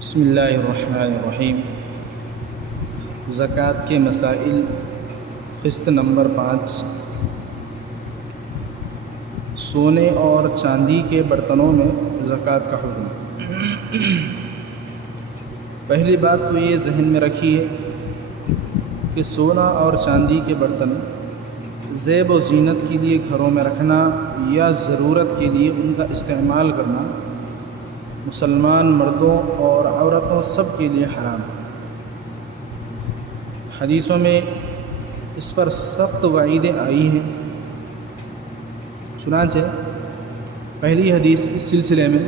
بسم اللہ الرحمن الرحیم۔ زکوٰۃ کے مسائل، قسط نمبر 5۔ سونے اور چاندی کے برتنوں میں زکوٰۃ کا حکم۔ پہلی بات تو یہ ذہن میں رکھیے کہ سونا اور چاندی کے برتن زیب و زینت کے لیے گھروں میں رکھنا یا ضرورت کے لیے ان کا استعمال کرنا مسلمان مردوں اور عورتوں سب کے لیے حرام ہے۔ حدیثوں میں اس پر سخت وعیدیں آئی ہیں۔ چنانچہ پہلی حدیث اس سلسلے میں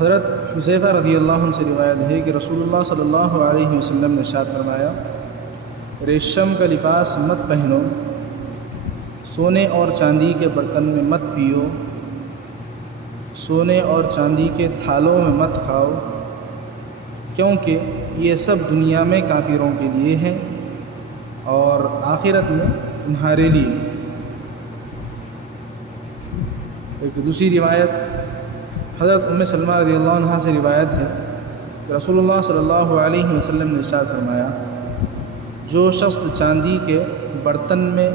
حضرت حذیفہ رضی اللہ عنہ سے روایت ہے کہ رسول اللہ صلی اللہ علیہ وسلم نے ارشاد فرمایا، ریشم کا لباس مت پہنو، سونے اور چاندی کے برتن میں مت پیو، سونے اور چاندی کے تھالوں میں مت کھاؤ، کیونکہ یہ سب دنیا میں کافروں کے لیے ہیں اور آخرت میں تمہارے لیے ہیں۔ ایک دوسری روایت حضرت ام سلمہ رضی اللہ عنہ سے روایت ہے کہ رسول اللہ صلی اللہ علیہ وسلم نے ارشاد فرمایا، جو شخص چاندی کے برتن میں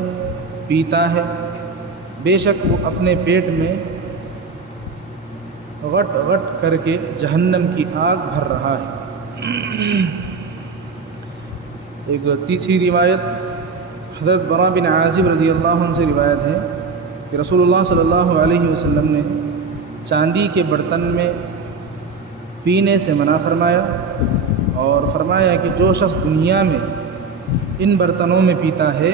پیتا ہے بے شک وہ اپنے پیٹ میں غٹ غٹ کر کے جہنم کی آگ بھر رہا ہے۔ ایک تیسری روایت حضرت براء بن عازب رضی اللہ عنہ سے روایت ہے کہ رسول اللہ صلی اللہ علیہ وسلم نے چاندی کے برتن میں پینے سے منع فرمایا اور فرمایا کہ جو شخص دنیا میں ان برتنوں میں پیتا ہے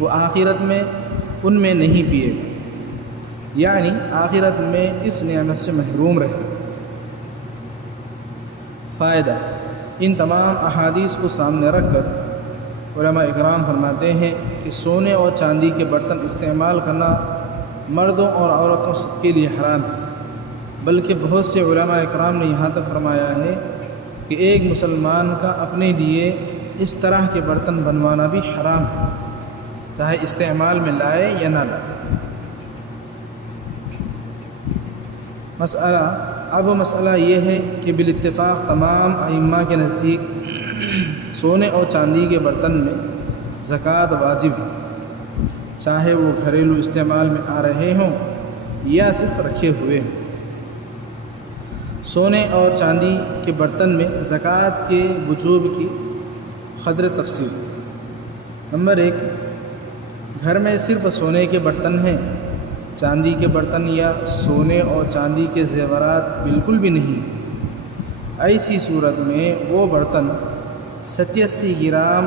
وہ آخرت میں ان میں نہیں پیے گا، یعنی آخرت میں اس نعمت سے محروم رہے۔ فائدہ: ان تمام احادیث کو سامنے رکھ کر علماء اکرام فرماتے ہیں کہ سونے اور چاندی کے برتن استعمال کرنا مردوں اور عورتوں سب کے لیے حرام ہے، بلکہ بہت سے علماء اکرام نے یہاں تک فرمایا ہے کہ ایک مسلمان کا اپنے لیے اس طرح کے برتن بنوانا بھی حرام ہے، چاہے استعمال میں لائے یا نہ لائے۔ مسئلہ یہ ہے کہ بالاتفاق تمام ائمہ کے نزدیک سونے اور چاندی کے برتن میں زکوٰۃ واجب ہے، چاہے وہ گھریلو استعمال میں آ رہے ہوں یا صرف رکھے ہوئے ہوں۔ سونے اور چاندی کے برتن میں زکوٰۃ کے وجوب کی قدر تفصیل۔ نمبر 1، گھر میں صرف سونے کے برتن ہیں، چاندی کے برتن یا سونے اور چاندی کے زیورات بالکل بھی نہیں ہیں، ایسی صورت میں وہ برتن 87 گرام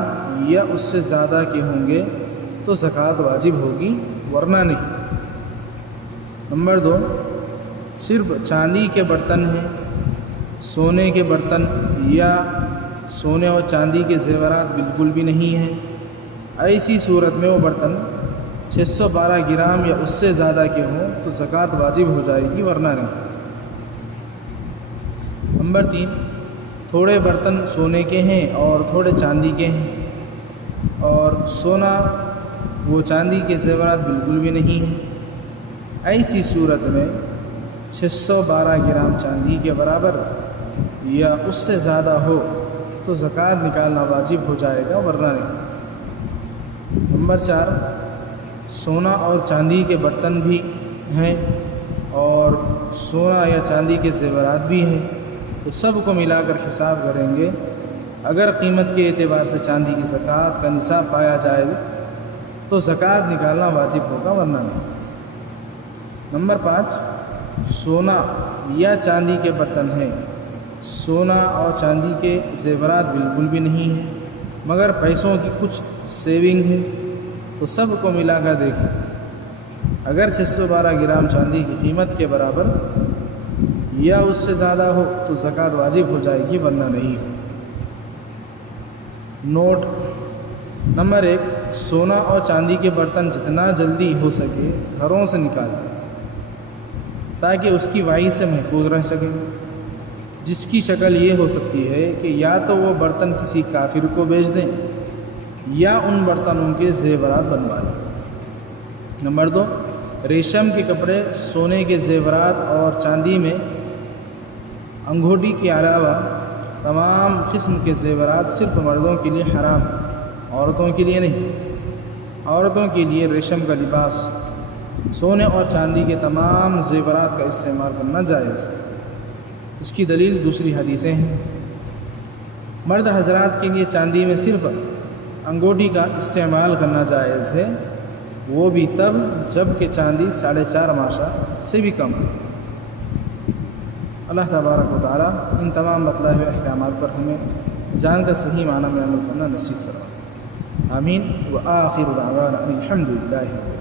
یا اس سے زیادہ کے ہوں گے تو زکوٰۃ واجب ہوگی، ورنہ نہیں۔ نمبر 2، صرف چاندی کے برتن ہیں، سونے کے برتن یا سونے اور چاندی کے زیورات بالکل بھی نہیں ہیں، ایسی صورت میں وہ برتن 612 گرام یا اس سے زیادہ کے ہوں تو زکوٰۃ واجب ہو جائے گی، ورنہ نہیں۔ نمبر 3، تھوڑے برتن سونے کے ہیں اور تھوڑے چاندی کے ہیں، اور سونا وہ چاندی کے زیورات بالکل بھی نہیں ہیں، ایسی صورت میں 612 گرام چاندی کے برابر یا اس سے زیادہ ہو تو زکوٰۃ نکالنا واجب ہو جائے گا، ورنہ نہیں۔ نمبر 4، سونا اور چاندی کے برتن بھی ہیں اور سونا یا چاندی کے زیورات بھی ہیں، تو سب کو ملا کر حساب کریں گے۔ اگر قیمت کے اعتبار سے چاندی کی زکوٰۃ کا نصاب پایا جائے تو زکوٰۃ نکالنا واجب ہوگا، ورنہ نہیں۔ نمبر 5، سونا یا چاندی کے برتن ہیں، سونا اور چاندی کے زیورات بالکل بھی نہیں ہیں، مگر پیسوں کی کچھ سیونگ ہے، تو سب کو ملا کر دیکھیں، اگر 612 گرام چاندی کی قیمت کے برابر یا اس سے زیادہ ہو تو زکوٰۃ واجب ہو جائے گی، ورنہ نہیں۔ نوٹ: نمبر 1، سونا اور چاندی کے برتن جتنا جلدی ہو سکے گھروں سے نکال دیں تاکہ اس کی وعید سے محفوظ رہ سکے، جس کی شکل یہ ہو سکتی ہے کہ یا تو وہ برتن کسی کافر کو بیچ دیں یا ان برتنوں کے زیورات بنوا لیں۔ نمبر 2، ریشم کے کپڑے سونے کے زیورات اور چاندی میں انگوٹھی کے علاوہ تمام قسم کے زیورات صرف مردوں کے لیے حرام، عورتوں کے لیے نہیں۔ عورتوں کے لیے ریشم کا لباس، سونے اور چاندی کے تمام زیورات کا استعمال کرنا جائز ہے۔ اس کی دلیل دوسری حدیثیں ہیں۔ مرد حضرات کے لیے چاندی میں صرف انگوٹھی کا استعمال کرنا جائز ہے، وہ بھی تب جب کہ چاندی 4.5 ماشا سے بھی کم ہے۔ اللہ تبارک و تعالیٰ ان تمام بتلائے ہوئے احکامات پر ہمیں جان کر صحیح معنی میں عمل کرنا نصیب فرمائے۔ آمین۔ وآخر دعوانا الحمد للہ۔